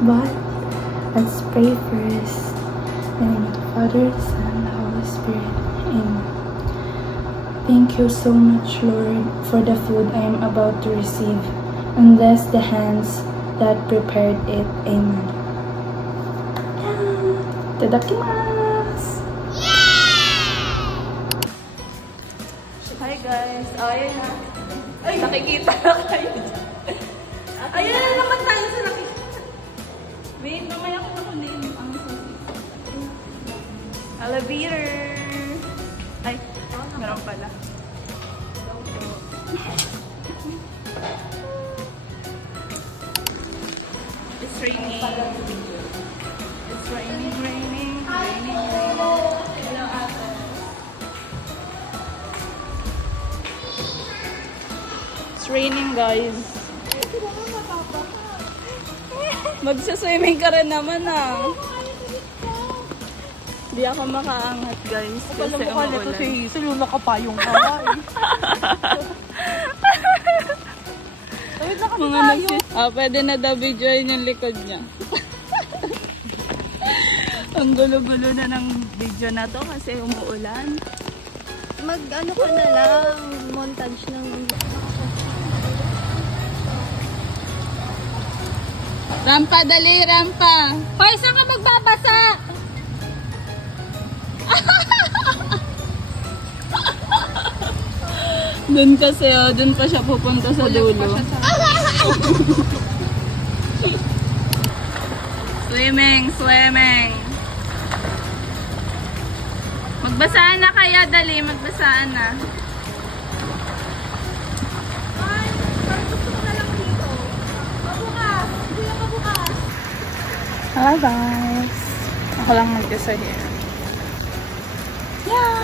But let's pray first. In the name of the Father, the Son, and the Holy Spirit. Amen. Thank you so much, Lord, for the food I am about to receive, and bless the hands that prepared it. Amen. Tadakimasu! Hi guys! Ayan na. Ay, nakikita na kayo. Ayan na naman tayo sa nakikita. Wait, mamaya ko nakunin ang sausage. Elevator! Ay, meron pala. It's raining. It's raining, raining, raining, raining. It's raining, guys. Magsaswimming ka rin naman, ah. Hindi ako makaangat, guys. Kapal Kasi mo ka nito si Hazel, yung nakapayong ka. Tawid na kami tayo. Pwede na daw videoin yung likod niya. Ang gulo-gulo na ng video na to kasi umuulan. Mag-ano ka na lang, montage ng... Rampa, dali, rampa! Hoy, saan ka magbabasa? Doon kasi, doon pa siya pupunta sa dulo. Swimming, swimming! Magbasaan na kaya, dali, magbasaan na. Ay, parang gusto ko na lang dito. Mabukas! Hindi na mabukas! Hi guys! Ako lang mag-isa here. Yeah!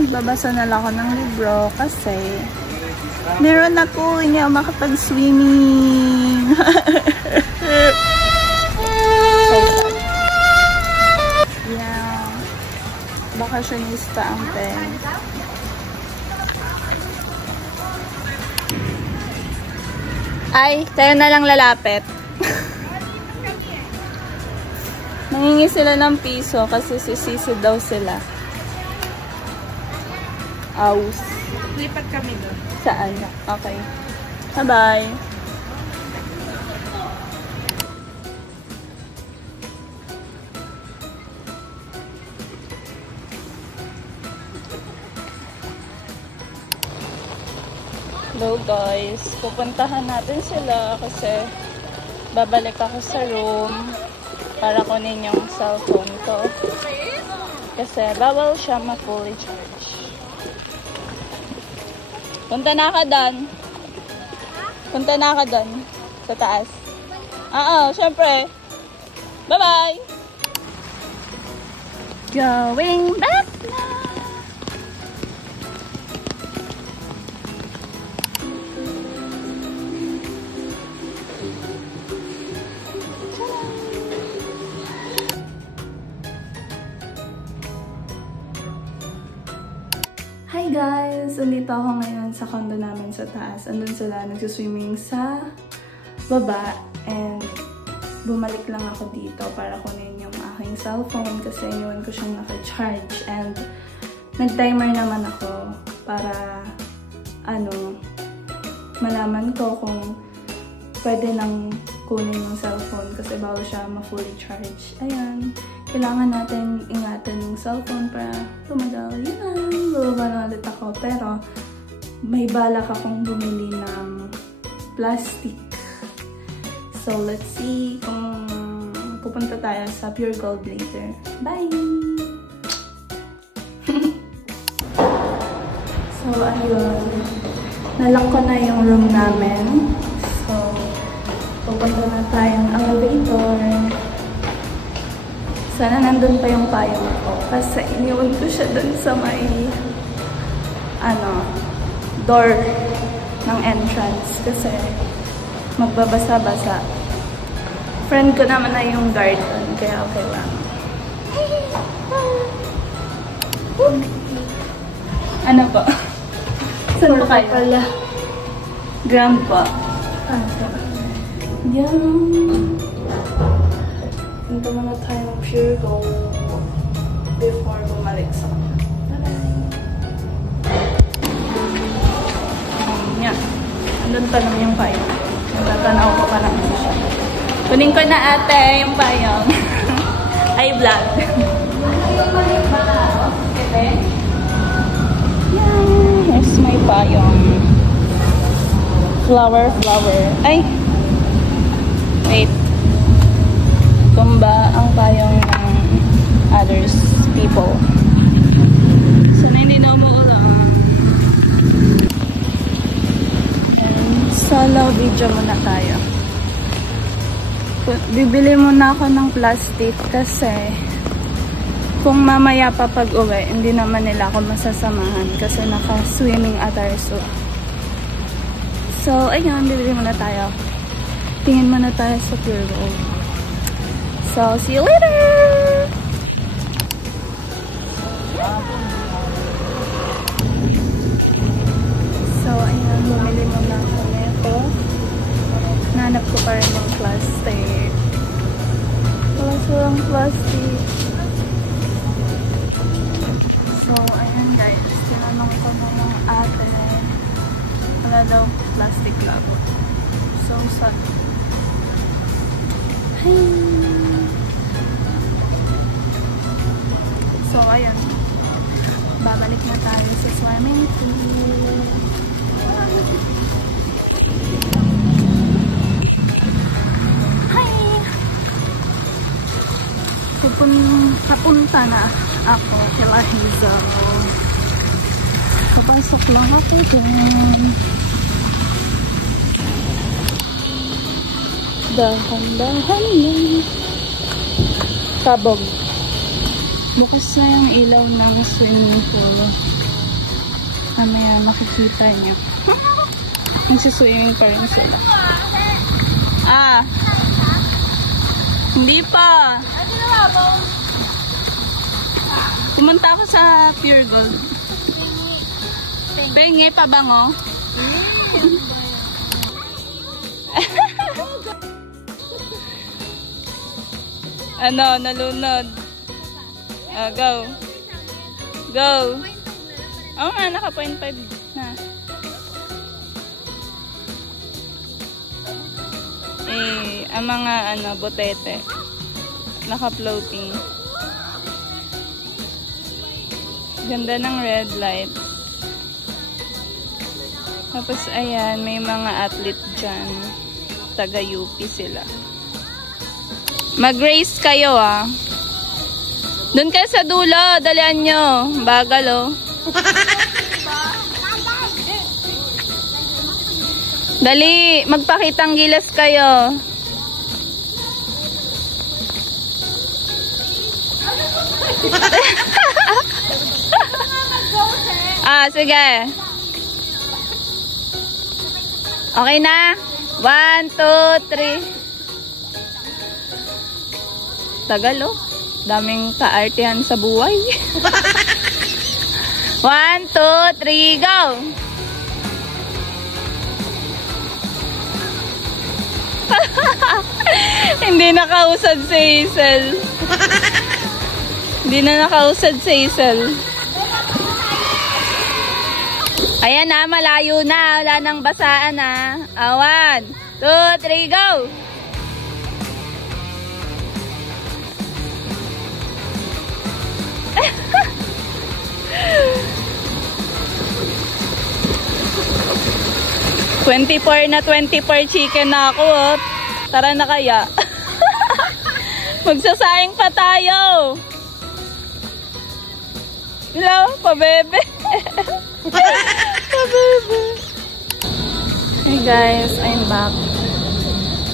Magbabasa na lang ako ng libro kasi meron ako, hindi ako makapag-swimming. Yeah. Bakasyonista ang pen. Ay, tayo na lang lalapit. Nangingi sila ng piso kasi sisisi daw sila. Aus. Lipat kami doon. Saan? Okay. Bye-bye. Hello guys. Pupuntahan natin sila kasi babalik ako sa room para kunin yung cellphone ko. Kasi bawal siya ma-fully charge. Punta na ka doon. Punta na ka doon. Sa taas. Oo, syempre. Bye-bye! Going back na! Hi guys! Andito ako ngayon sa condo namin sa taas. Andun sila nagsiswimming sa baba. And bumalik lang ako dito para kunin yung aking cellphone kasi iniwan ko siyang naka-charge. And nag-timer naman ako para malaman ko kung pwede nang kunin yung cellphone kasi bawal siya ma-fully charge. Ayan. Kailangan natin ingatan yung cellphone para tumagal. Yan, bababa na ulit ako. Pero, may balak akong bumili ng plastic. So, let's see kung pupunta tayo sa Pure Gold later. Bye! So, ayun. Nalock ko na yung room namin. So, pupunta na tayong elevator. Sana nandun pa yung payong ko. Kasi iniwan ko siya dun sa may door ng entrance. Kasi magbabasa-basa. Friend ko naman na yung guard dun. Kaya okay lang. Ano po? Saan ba kayo? Pala. Ground po. Yan. Punta muna tayo ng Pure Gold before bumalik sa yan. Andun pa lang yung payong. Natatanaw ko pa lang siya. Kunin ko na ate yung payong. Ay, vlog. Here's my payong. Flower. Ay! Wait. Tumba ang payong ng others people. So, hindi na umuulan. Solo video muna tayo. Bibili muna ako ng plastic kasi kung mamaya pa pag-uwi, hindi naman nila ako masasamahan kasi naka-swimming attire suit. So, ayun, bibili muna tayo. Tingin muna tayo sa Pure Gold. So, see you later! So, ayan, bumili muna ako nito. Nahanap ko pa rin yung plastic. Wala silang plastic. So, ayan guys, tinanong ko na ng ate. Wala daw plastic lang. So, sad. Hi! So, ayan. Babalik na tayo sa swimming pool. Hi! Papunta na ako kila Hazel. Papasok lang ako dyan. Dahan-dahan lang. Kabog. Bukas na yung ilaw ng swimming pool. Mamaya makikita nyo. Nagsiswimming pa rin sila. Ah! Hindi pa! Pumunta ako sa Pure Gold. Pengi pa bango? Ano, nalunod. Go. Go. Oo nga, naka 0.5 na. Ang mga botete. Naka-floating. Ganda ng red light. Tapos, ayan, may mga athlete dyan. Taga-UP sila. Mag-race kayo, ah. Doon kayo sa dulo. Dalian nyo. Bagal, oh. Dali. Magpakitang gilas kayo. Sige. Okay na? 1, 2, 3. Tagal, oh. Daming kaartihan sa buhay. 1, 2, 3, go! Hindi nakausad si Hazel. Hindi na nakausad si Hazel. Ayan na, malayo na. Wala nang basaan na. 1, 2, 3, go! na 24 chicken na ako, oh. Tara na kaya. Magsasaing pa tayo. Hello, pabebe. Pabebe. Hey guys, I'm back.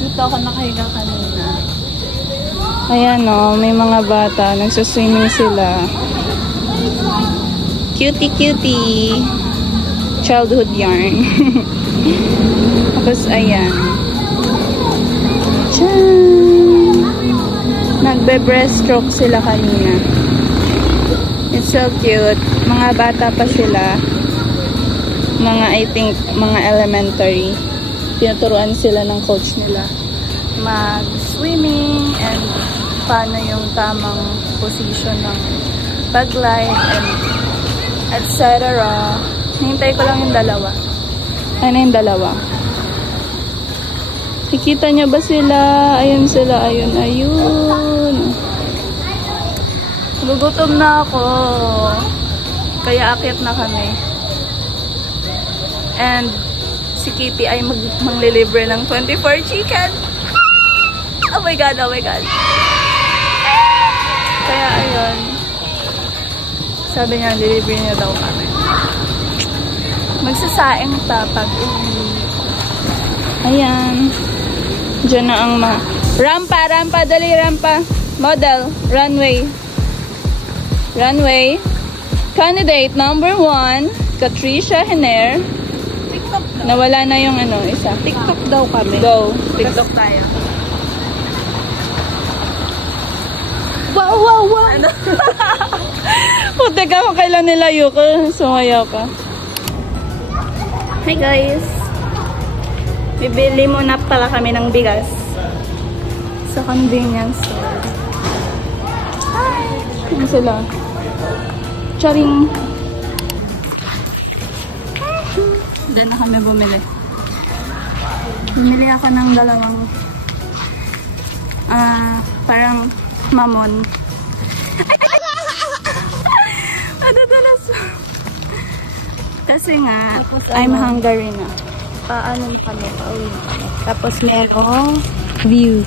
Dito ako nakahiga kanina. Ayan, oh, may mga bata. Nagsuswimming sila. Cutie, cutie. Childhood yarn. Tapos, ayan. Tchan! Nagbe-breaststroke sila kanina. It's so cute. Mga bata pa sila. Mga, I think, mga elementary. Tinuturuan sila ng coach nila mag-swimming and paano yung tamang position ng pag-glide and etc. Hintay ko lang yung dalawa. Ayun na yung dalawa. Nakikita niyo ba sila? Ayun sila. Ayun, ayun. Gugutom na ako. Kaya akit na kami. And si Kitty ay manglilibre ng 24 chicken. Oh my God, oh my God. Kaya ayun. Sabi niya, delivery niya daw kami. Magsasaing pa pag-uwi. Ayan. Diyan na ang rampa, rampa, dali rampa. Model, runway. Runway. Candidate number 1, Catricia Hener. TikTok daw. Nawala na yung isa. TikTok daw kami. Go. TikTok tayo. Wow, wow, wow. teka mo kailan nilayo ko. Sumayaw ka. Hi guys. Bibili muna pala kami ng bigas sa convenience store. Hi! Ano sila? Charing! Diyan na kami bumili. Bumili ako ng dalawang parang mamon. Adadalas. Kasi nga, I'm hungry na. Paano kami? Pauwi na kami. Tapos merong view.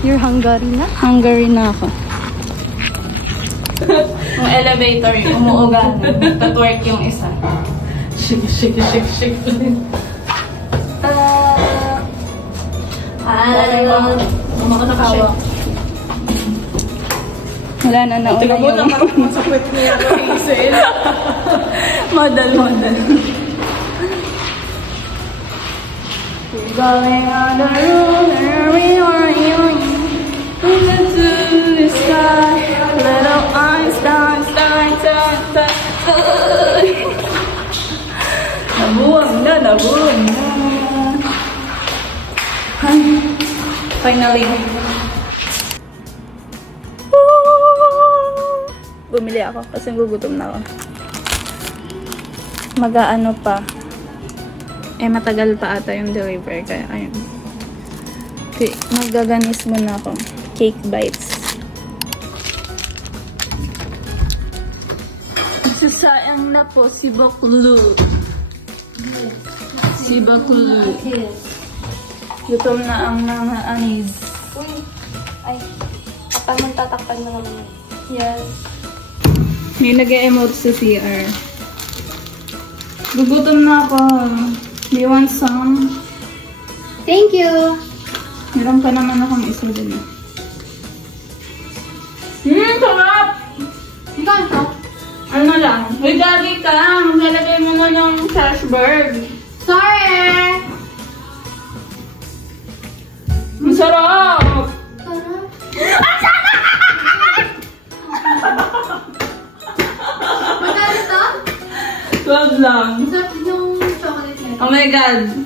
You're hungry na? Hungry na ako. Yung elevator, umuugan. Tatwork yung isa. Shake. Wala na nauna yung... Tingnan mo na masakit niya yung Hazel. Model. We're going on the road and we are young. Into the sky, little Einstein. Nabuwang na. Finally. Bumili ako kasi gugutom na ako. Mag-aano pa. Matagal pa ata yung deliver. Kaya ayun. Okay, magaganis muna ako. Cake bites. Sasayang na po si Bakulu. Si Bakulu. Gutom na ang mga anis. Uy! Ay, kapag tatakpan mo naman. Yes. May nag-emote sa CR. Gugutom na ako. Do you want some? Thank you! Meron pa naman akong isa din. Sarap! Ikaw ito? Ano lang? May gagi ka lang. Lalagay mo na ng Cashberg. Sorry! Masarap! Magkano ito? 12 lang. Sarap yung chocolate na ito. Oh my God.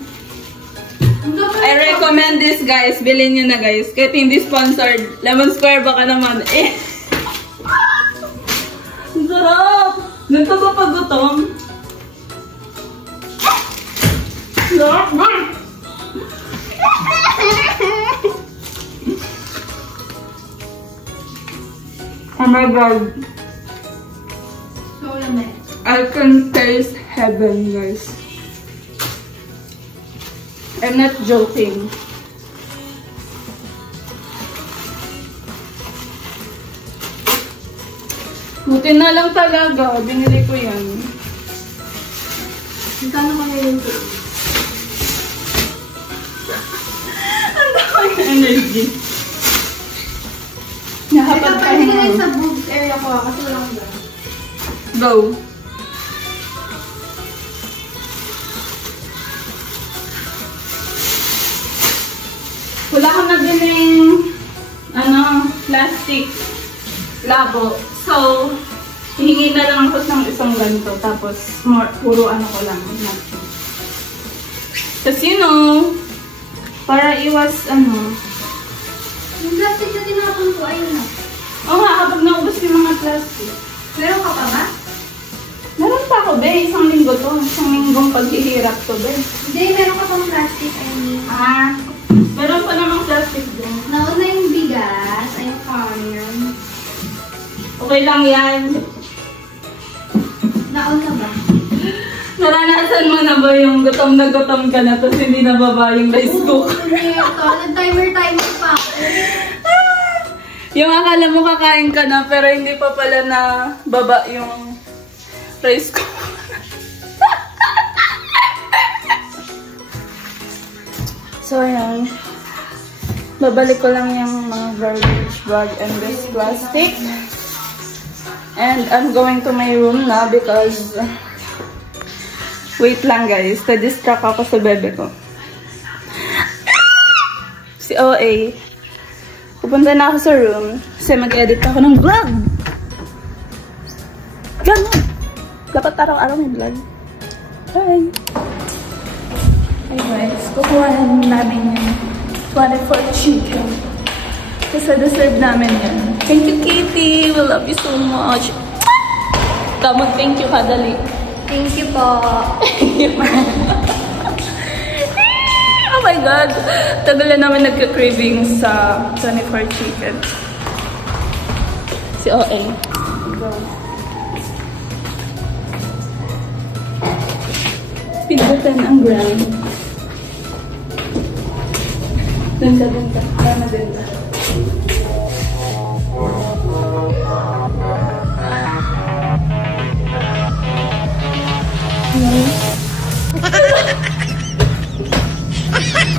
I recommend this guys. Bilhin nyo na guys. Kahit hindi sponsored. Lemon Square baka naman. Ang sarap! Ganito ba pag gutom? Sarap ba? Oh my God. So lamig. I can taste heaven, guys. I'm not joking. Buti na lang talaga. Binili ko yan. Magkano kami yung ito? Ang dami ng energy. Nakapag Ito pwede rin sa boobs area ko kasi walang ba. Go. Wala ko na biling plastic labo. So, hihingi na lang ako ng isang ganito. Tapos, puro ko lang. Kasi para iwas Yung plastic na tinapon ko, ayun na. Oo nga, kapag naubos yung mga plastic. Meron ka pa ba? Meron pa ako, be. Isang linggo to. Isang linggong paghihirap to, be. Hindi, meron ka pang plastic, I mean. Meron pa namang plastic din. Nauna yung bigas, ayun carrier. Okay lang yan. Nauna ba? Naranasan mo na ba yung gutom na gutom ka na tapos hindi nababa yung rice cooker? Hindi, ito. Nag-timer pa. Yung akala mo kakain ka na pero hindi pa pala na baba yung rice cooker. So, ayan. Babalik ko lang yung mga garbage bag and this plastic. And I'm going to my room na because... Wait lang guys, na-distract ako sa bebe ko. Si OA. Pupunta na ako sa room kasi mag-edit ako ng vlog. Ganun. Dapat araw-araw may vlog. Bye! Hey guys, kukuha namin yung 24 chicken. Kasi deserve namin yan. Thank you, Kitty! We love you so much. Mag-thank you ka, dali. Thank you po. Oh my God! Tagal na namin nagka-craving sa 24 chicken. Si OA. Go. Pinagatan ang ground. Dun ka. Tama dun ka.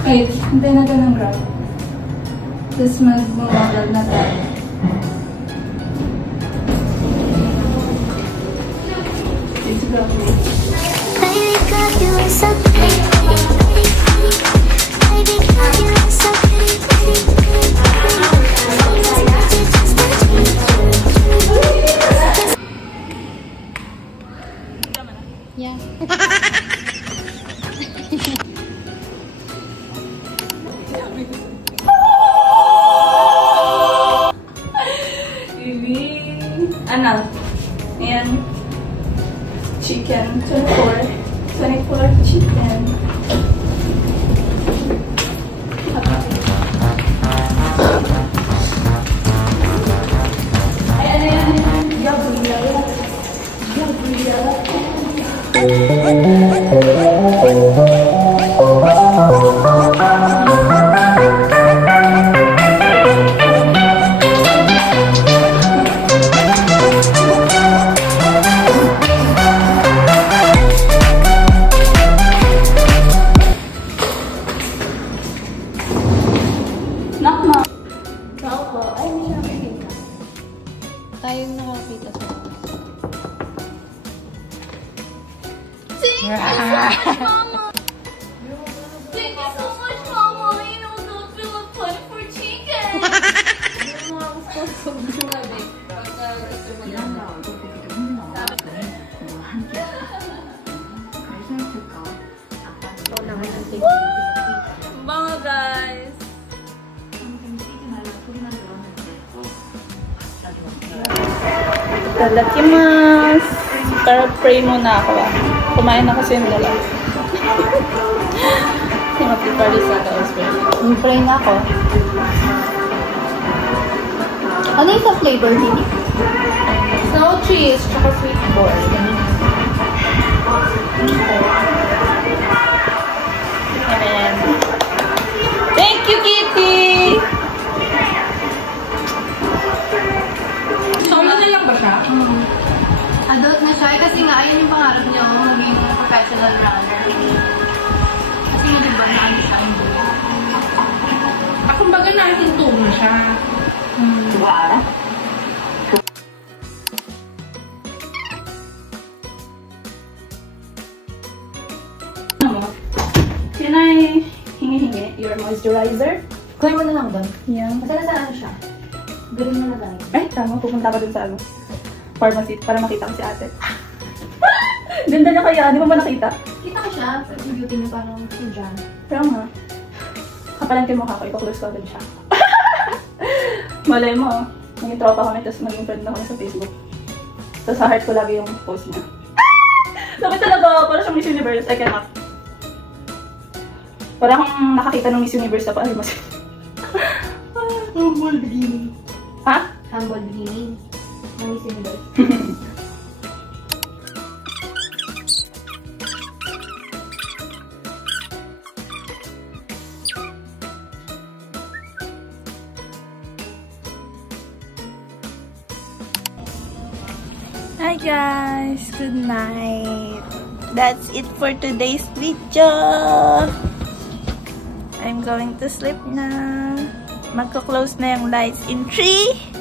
Wait, hintay natin ang ground. Tapos mag-model na tayo. Let's go. Yeah. Ano? Ayan. Chicken. 24 chicken. Ay, ano yan? Gabriela. Knock. Tao po. Ay, hindi siya nakikita. Tayong nakakita sa Thank you so much, Mama. You know, don't feel like 24 chicken. Mga guys. Itadakimasu. Para pray muna ako ah. Kumain na kasi yung dala. Yung mapipari sa elsewhere. pray na ako. Ano yung sa flavor din? Snow cheese, tsaka sweet corn. Ayan. Thank you, Kitty! Solo na lang ba siya? Adult na siya, kasi nga ayun yung pangarap niya maging professional runner. Kasi nga diba naano siya yung buhay. Kumbaga natin na siya. Wala. Can I hingi your moisturizer? Kuha mo na lang doon. Yeah. Kasi nasa ano siya? Green na lagay. Ay, tama. Pupunta ka dun sa pharmacy para makita ko si ate. Ganda niya kaya. Di mo ba nakita? Kita ko siya. Yung beauty niya parang si John. Pero nga. Kapalan kayo mukha ko. Ipa-close ko agad siya. Malay mo. Naging tropa kami. Tapos naging friend na kami sa Facebook. Tapos sa heart ko lagi yung post niya. Sabi talaga. Para siyang Miss Universe. I cannot. Parang nakakita ng Miss Universe na pa. Ay, mas... Humble beginning. Ha? Humble beginning. Ng Miss Universe. Hi guys! Good night! That's it for today's video! I'm going to sleep na. Magko-close na yung lights in 3,